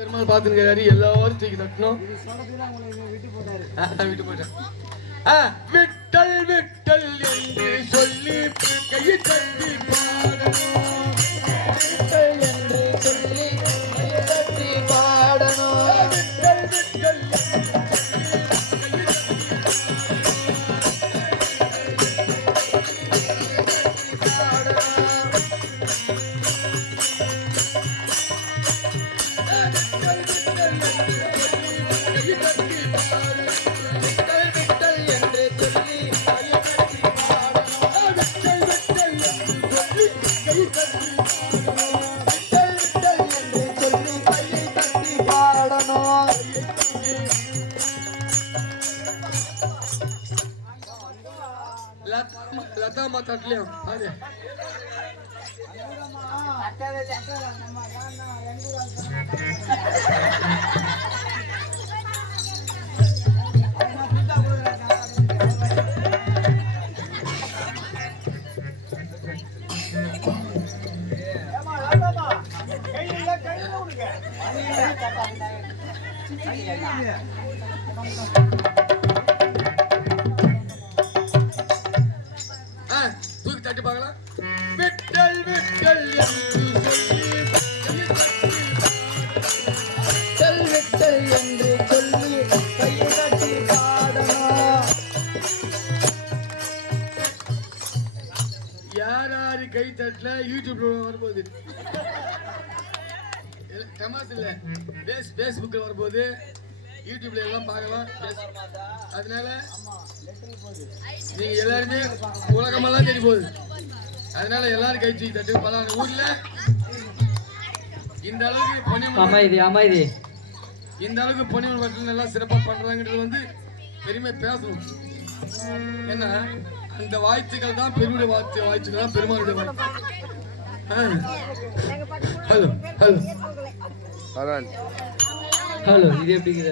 பெருமாள் பாத்துருக்காரு, எல்லாரும் தூக்கி தட்டணும். விட்டு போட்டார். விட்டல் விட்டல் என்று சொல்லி கையை தட்டி பாடணும். விட்டல் என்று சொல்லி கையை தட்டி பாடணும். விட்டல் விட்டல் लता माता தூக்கி தட்டி பார்க்கலாம். விட்டல் விட்டல் விட்டல் என்று சொல்லி கையை தட்டி பாடணும். யார் யாரு கை தட்டல யூடியூப்ல வரும்போது தமாஸ் இல்ல, பேஸ்புக்ல வரும்போது யூடியூப்ல எல்லாம் பார்க்கலாம். அதனால நீங்க எல்லாருமே உலகமெல்லாம் தேடி போகுது. அதனால எல்லாரும் கை தூக்கி தட்டு. பல ஊர்ல இந்த அளவுக்கு பொன்னியம்மன் இந்த அளவுக்கு பொன்னியம்மன் பட்டியல் நல்லா சிறப்பா பண்றாங்கிறது வந்து பெருமை பேசணும். ஏன்னா அந்த வாழ்த்துக்கள் தான் பெருமையுடைய வாழ்த்துக்கள் தான் பெருமாளுடைய வாழ்த்து. ஹலோ ஹலோ ஹலோ, இது எப்படிங்கிற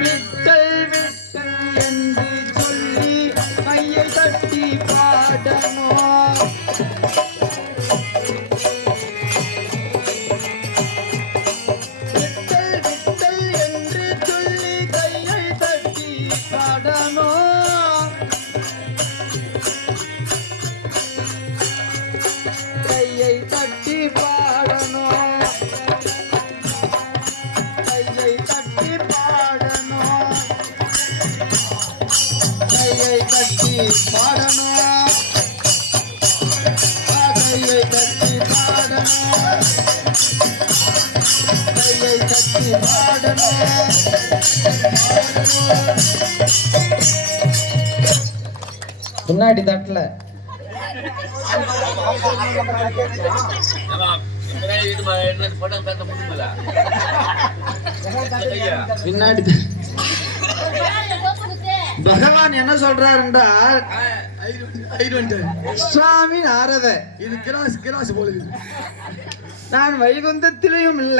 விட்டல் விட்டல் என்று சொல்லி கையை தட்டி பாடணும். விட்டல் விட்டல் என்று சொல்லி கையை தட்டி பாடணும். கையை தட்டி பாடணும். கையை தட்டி பாடணும். கையை தட்டி பாடணும். கையை தட்டி பாடணும். கையை தட்டி பாடணும். பின்னாடி தட்டல பின்னாடி பகவான் என்ன சொல்றாருண்டா, சுவாமி நாரத இது கிராஸ் போல, நான் வைகுந்தத்திலையும் இல்லை.